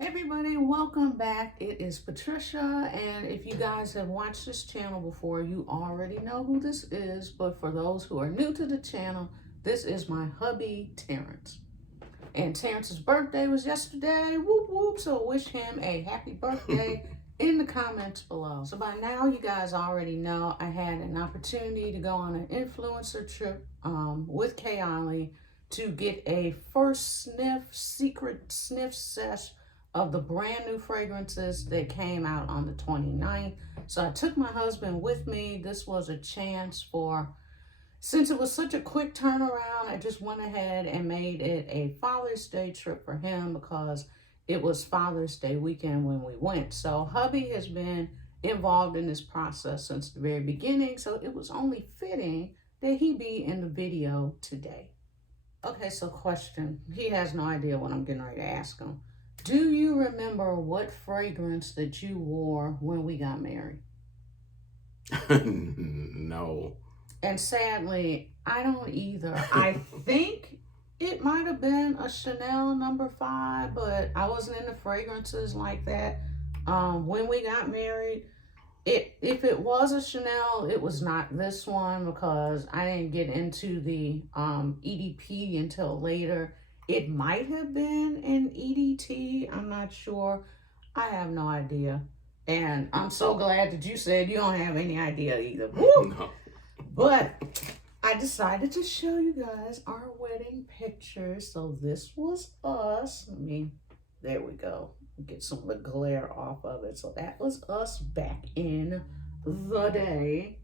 Hey everybody, welcome back. It is Patricia, and if you guys have watched this channel before, you already know who this is, but for those who are new to the channel, this is my hubby, Terrence. And Terrence's birthday was yesterday, whoop whoop, so wish him a happy birthday in the comments below. So by now, you guys already know I had an opportunity to go on an influencer trip with Kayali to get a first secret sniff sesh of the brand new fragrances that came out on the 29th. So I took my husband with me. This was a chance since it was such a quick turnaround, I just went ahead and made it a Father's Day trip for him because it was Father's Day weekend when we went. So hubby has been involved in this process since the very beginning, so it was only fitting that he be in the video today. Okay, so question. He has no idea what I'm getting ready to ask him. Do you remember what fragrance that you wore when we got married? No. And sadly, I don't either. I think it might have been a Chanel number 5, but I wasn't into fragrances like that. When we got married, if it was a Chanel, it was not this one because I didn't get into the EDP until later. It might have been an EDT. I'm not sure. I have no idea. And I'm so glad that you said you don't have any idea either. Woo! No. But I decided to show you guys our wedding pictures. So this was us. There we go. Get some of the glare off of it. So that was us back in the day.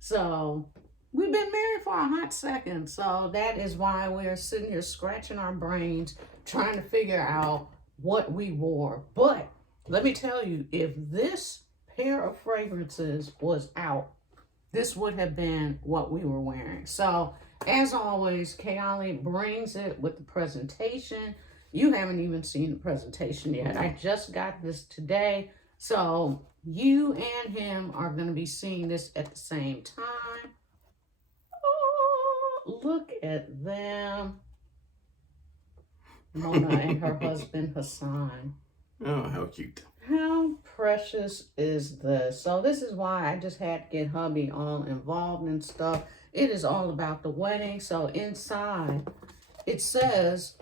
So we've been married for a hot second. So that is why we're sitting here scratching our brains trying to figure out what we wore. But let me tell you, if this pair of fragrances was out, this would have been what we were wearing. So as always, Kayali brings it with the presentation. You haven't even seen the presentation yet. I just got this today. So you and him are going to be seeing this at the same time. Oh, look at them. Mona and her husband, Hassan. Oh, how cute. How precious is this? So this is why I just had to get hubby all involved and stuff. It is all about the wedding. So inside, it says,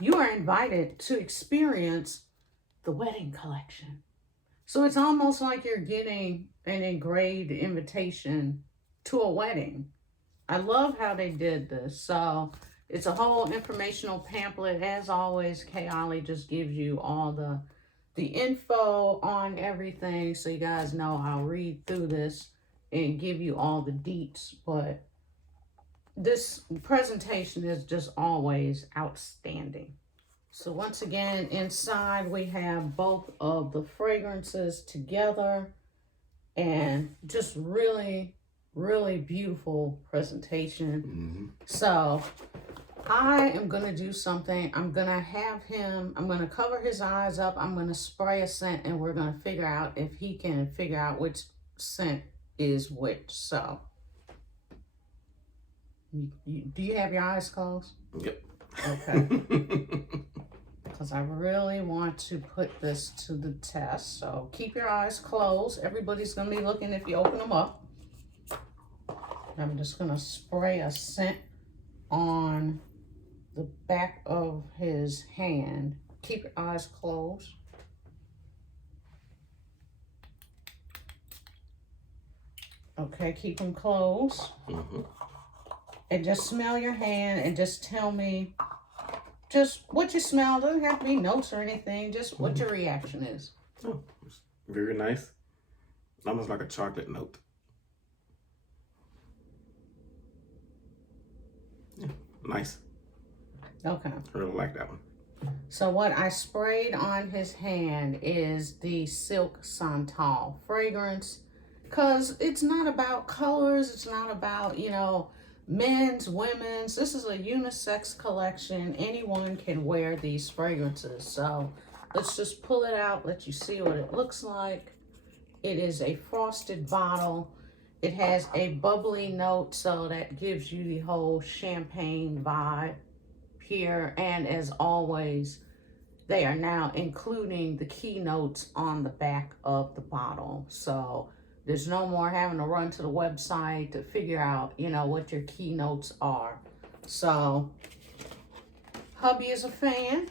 you are invited to experience the wedding collection. So it's almost like you're getting an engraved invitation to a wedding. I love how they did this. So it's a whole informational pamphlet. As always, Kayali just gives you all the info on everything. So you guys know I'll read through this and give you all the deets. But this presentation is just always outstanding. So once again, inside we have both of the fragrances together and just really, really beautiful presentation. Mm-hmm. So I am going to do something. I'm going to cover his eyes up. I'm going to spray a scent and we're going to figure out if he can figure out which scent is which. So do you have your eyes closed? Yep. Okay. Because I really want to put this to the test. So keep your eyes closed. Everybody's going to be looking if you open them up. I'm just going to spray a scent on the back of his hand. Keep your eyes closed. Okay, keep them closed. Mm-hmm. And just smell your hand and just tell me just what you smell. Doesn't have to be notes or anything. Just what your reaction is. Oh, very nice. Almost like a chocolate note. Yeah, nice. Okay. I really like that one. So what I sprayed on his hand is the Silk Santal fragrance. Because it's not about colors. It's not about, men's, women's. This is a unisex collection. Anyone can wear these fragrances. So let's just pull it out, let you see what it looks like. It is a frosted bottle. It has a bubbly note, so that gives you the whole champagne vibe here. And as always, they are now including the keynotes on the back of the bottle. So there's no more having to run to the website to figure out, you know, what your keynotes are. So hubby is a fan.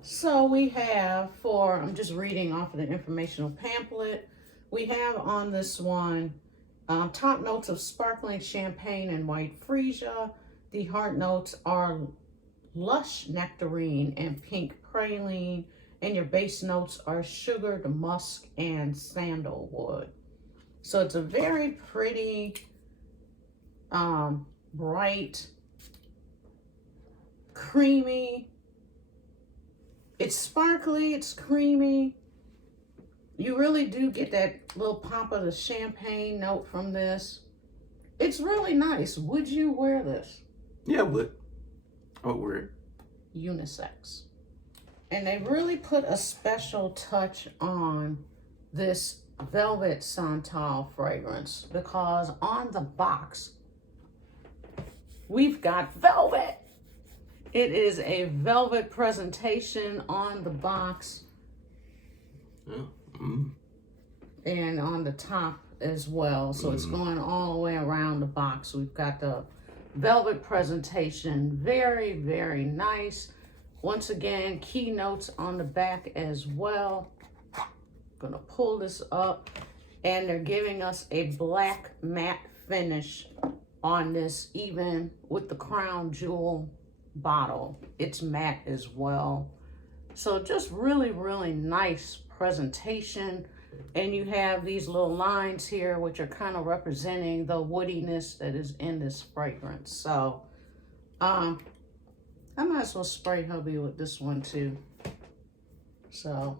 So we have I'm just reading off of the informational pamphlet. We have on this one, top notes of sparkling champagne and white freesia. The heart notes are lush nectarine and pink praline, and your base notes are sugared musk and sandalwood. So it's a very pretty, bright, creamy. It's sparkly, it's creamy. You really do get that little pop of the champagne note from this. It's really nice. Would you wear this? Yeah, I would. I would wear it. Unisex. And they really put a special touch on this velvet Santal fragrance, because on the box we've got velvet. It is a velvet presentation on the box. Oh. Mm. And on the top as well. So it's going all the way around the box. We've got the velvet presentation. Very, very nice. Once again, keynotes on the back as well. Gonna pull this up, and they're giving us a black matte finish on this, even with the crown jewel bottle. It's matte as well. So just really, really nice presentation. And you have these little lines here, which are kind of representing the woodiness that is in this fragrance. So I might as well spray hubby with this one too. So,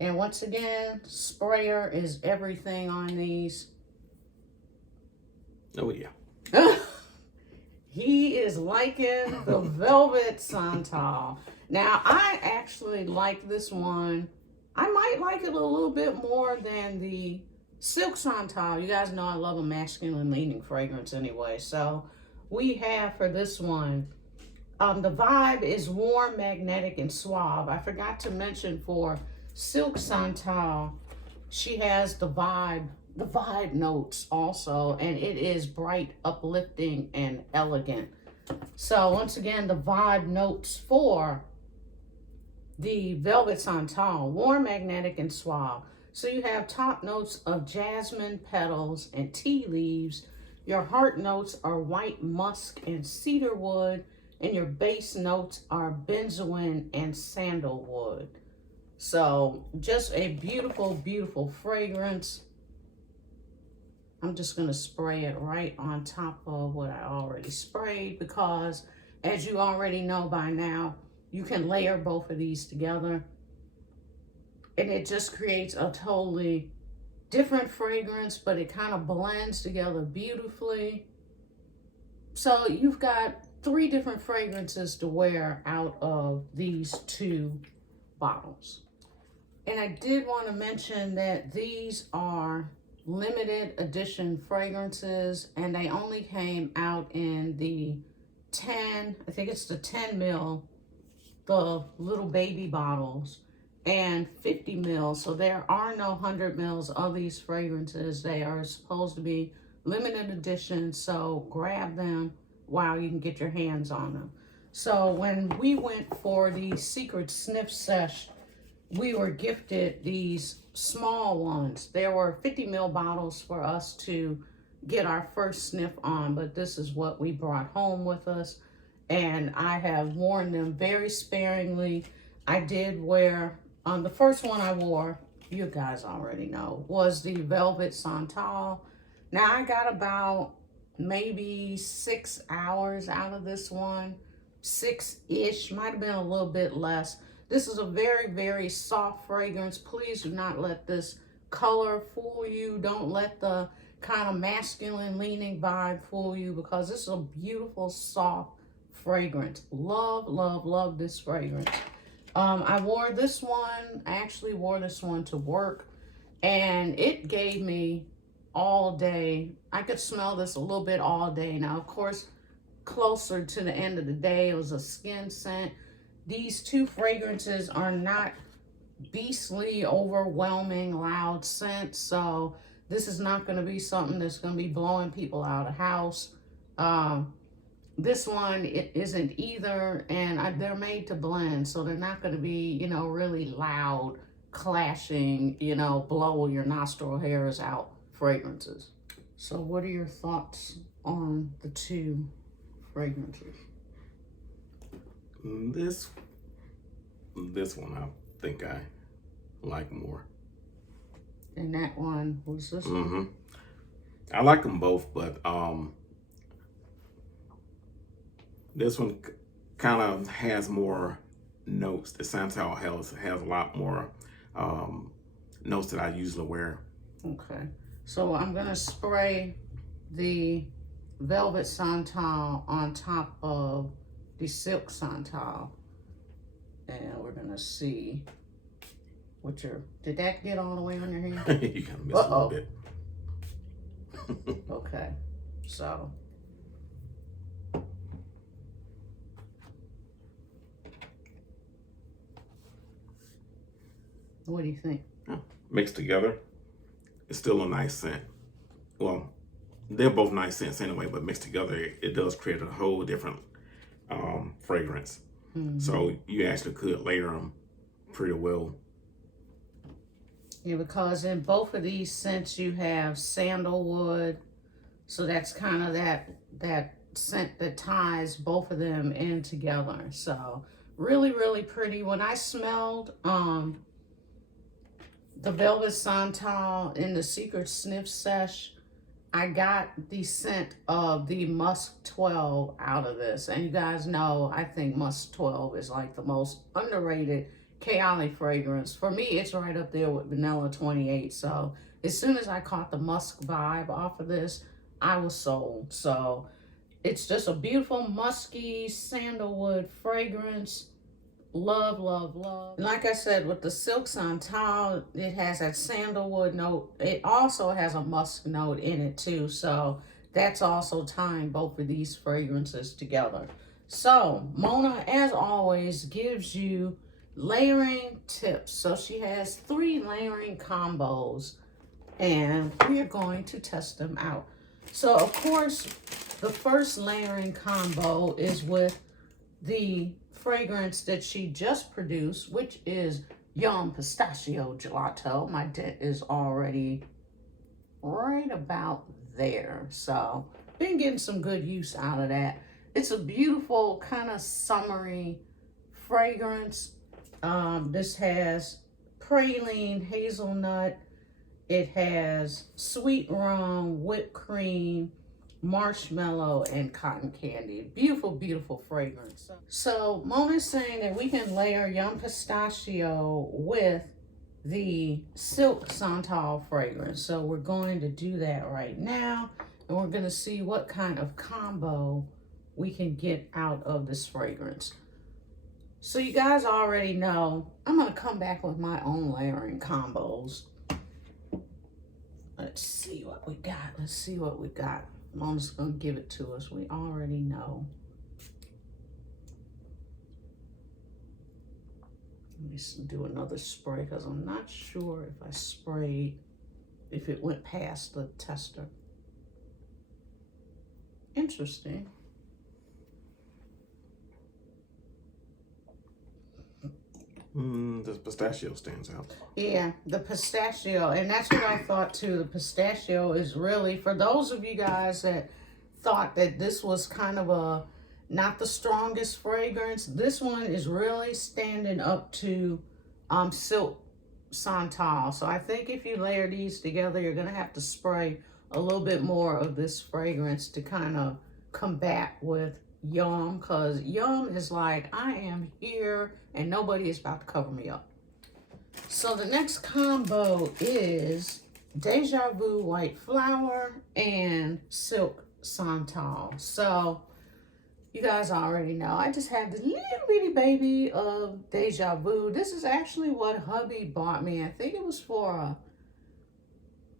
and once again, sprayer is everything on these. Oh yeah. He is liking the velvet Santal. Now, I actually like this one. I might like it a little bit more than the silk Santal. You guys know I love a masculine leaning fragrance anyway. So we have for this one, the vibe is warm, magnetic, and suave. I forgot to mention for silk Santal, she has the vibe notes also, and it is bright, uplifting, and elegant. So once again, the vibe notes for the velvet Santal: warm, magnetic, and suave. So you have top notes of jasmine petals and tea leaves. Your heart notes are white musk and cedarwood, and your base notes are benzoin and sandalwood. So just a beautiful, beautiful fragrance. I'm just going to spray it right on top of what I already sprayed, because as you already know by now, you can layer both of these together and it just creates a totally different fragrance, but it kind of blends together beautifully. So you've got 3 different fragrances to wear out of these 2 bottles. And I did want to mention that these are limited edition fragrances, and they only came out in the 10, I think it's the 10 ml, the little baby bottles, and 50 ml. So there are no 100 mls of these fragrances. They are supposed to be limited edition, so grab them while you can get your hands on them. So when we went for the secret sniff sesh, we were gifted these small ones. There were 50 ml bottles for us to get our first sniff on, but this is what we brought home with us, and I have worn them very sparingly. I did wear, the first one I wore, you guys already know, was the velvet Santal. Now I got about maybe 6 hours out of this one, 6-ish, might have been a little bit less. This is a very, very soft fragrance. Please do not let this color fool you. Don't let the kind of masculine leaning vibe fool you, because this is a beautiful, soft fragrance. Love, love, love this fragrance. I wore this one. I actually wore this one to work, and it gave me all day. I could smell this a little bit all day. Now, of course, closer to the end of the day. It was a skin scent. These two fragrances are not beastly, overwhelming, loud scents. So this is not going to be something that's going to be blowing people out of the house. This one, it isn't either, and they're made to blend, so they're not going to be, you know, really loud, clashing, you know, blow your nostril hairs out fragrances. So what are your thoughts on the two fragrances? This one I think I like more. And that one was this one? I like them both, but this one kind of has more notes. The Santal has a lot more notes that I usually wear. Okay, so I'm gonna spray the Velvet Santal on top of the Silk Santal, and we're gonna see what your, did that get all the way on your hand? You kind of missed a little bit. Okay, so what do you think? Mixed together, it's still a nice scent. Well, they're both nice scents anyway, but mixed together, it does create a whole different fragrance. So you actually could layer them pretty well. Yeah, because in both of these scents you have sandalwood, so that's kind of that scent that ties both of them in together. So really, really pretty. When I smelled the Velvet Santal in the Secret Sniff Sesh, I got the scent of the Musk 12 out of this. And you guys know, I think Musk 12 is like the most underrated Kayali fragrance. For me, it's right up there with Vanilla 28. So as soon as I caught the musk vibe off of this, I was sold. So it's just a beautiful musky sandalwood fragrance. Love, love, love. Like I said, with the Silk Santal, it has that sandalwood note. It also has a musk note in it too. So that's also tying both of these fragrances together. So Mona, as always, gives you layering tips. So she has 3 layering combos, and we are going to test them out. So of course, the first layering combo is with the fragrance that she just produced, which is Yum Pistachio Gelato. My dent is already right about there, so been getting some good use out of that. It's a beautiful kind of summery fragrance. This has praline, hazelnut, it has sweet rum, whipped cream, marshmallow, and cotton candy. Beautiful, beautiful fragrance. So Mona's saying that we can layer Yum Pistachio with the Silk Santal fragrance. So we're going to do that right now, and we're going to see what kind of combo we can get out of this fragrance. So you guys already know I'm going to come back with my own layering combos. Let's see what we got. Let's see what we got. Mona's going to give it to us. We already know. Let me do another spray because I'm not sure if I sprayed, if it went past the tester. Interesting. The pistachio stands out. Yeah, the pistachio, and that's what I thought too. The pistachio is really, for those of you guys that thought that this was kind of a not the strongest fragrance, this one is really standing up to Silk Santal. So I think if you layer these together, you're gonna have to spray a little bit more of this fragrance to kind of combat with Yum, because Yum is like, I am here and nobody is about to cover me up. So the next combo is Deja Vu White Flower and Silk Santal. So you guys already know, I just have this little bitty baby of Deja Vu. This is actually what hubby bought me. I think it was for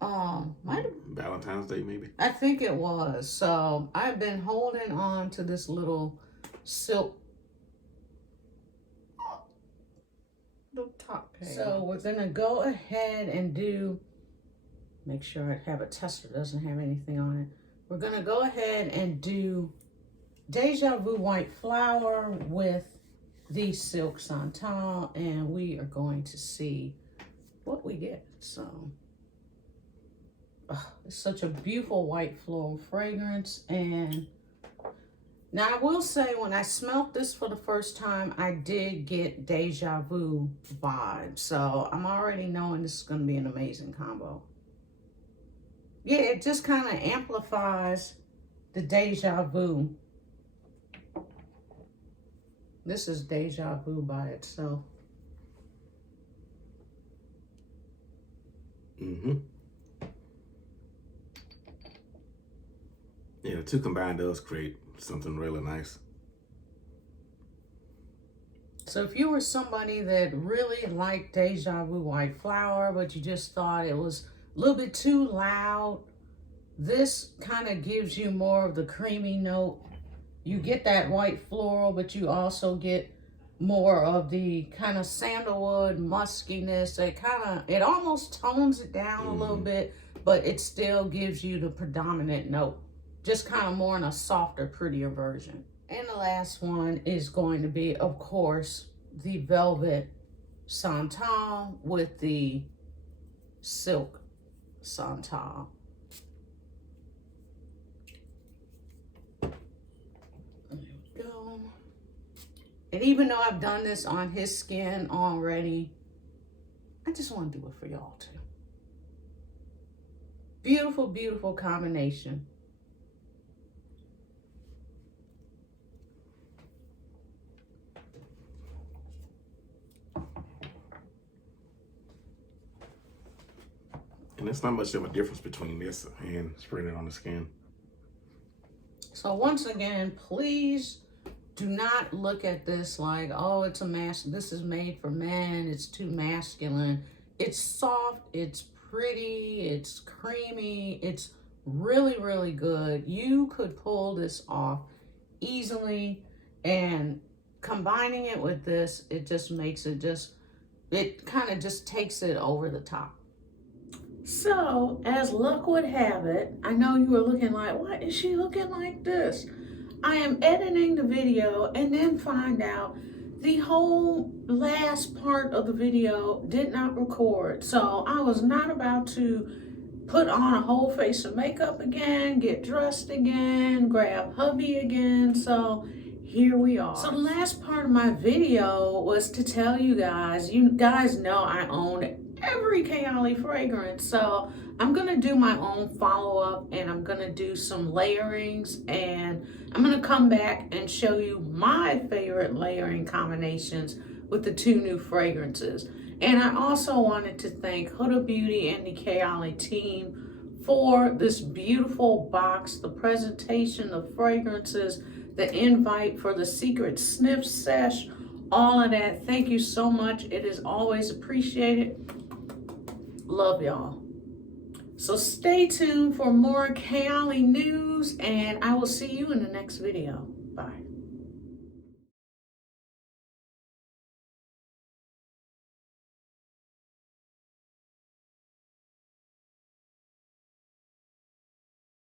Might have, Valentine's Day, maybe. I think it was. So I've been holding on to this little silk. The top came. So we're gonna go ahead and do. Make sure I have a tester doesn't have anything on it. We're gonna go ahead and do Deja Vu White Flower with the Silk Santal, and we are going to see what we get. So it's such a beautiful white floral fragrance. And now I will say, when I smelled this for the first time, I did get Deja Vu vibes. So I'm already knowing this is going to be an amazing combo. Yeah, it just kind of amplifies the Deja Vu. This is Deja Vu by itself. Mm-hmm. Yeah, the two combined does create something really nice. So if you were somebody that really liked Deja Vu White Flower, but you just thought it was a little bit too loud, this kind of gives you more of the creamy note. You get that white floral, but you also get more of the kind of sandalwood muskiness. It almost tones it down a little bit, but it still gives you the predominant note. Just kind of more in a softer, prettier version. And the last one is going to be, of course, the Velvet Santal with the Silk Santal. There we go. And even though I've done this on his skin already, I just want to do it for y'all too. Beautiful, beautiful combination. And there's not much of a difference between this and spraying it on the skin. So once again, please do not look at this like, oh, it's a mask. This is made for men. It's too masculine. It's soft. It's pretty. It's creamy. It's really, really good. You could pull this off easily, and combining it with this, it just makes it it kind of just takes it over the top. So, as luck would have it, I know you were looking like, why is she looking like this? I am editing the video and then find out the whole last part of the video did not record. So, I was not about to put on a whole face of makeup again, get dressed again, grab hubby again. So, here we are. So the last part of my video was to tell you guys know I own every Kayali fragrance. So I'm gonna do my own follow-up, and I'm gonna do some layerings, and I'm gonna come back and show you my favorite layering combinations with the two new fragrances. And I also wanted to thank Huda Beauty and the Kayali team for this beautiful box, the presentation, the fragrances, the invite for the secret sniff sesh, all of that. Thank you so much. It is always appreciated. Love y'all. So stay tuned for more Kayali news, and I will see you in the next video. Bye.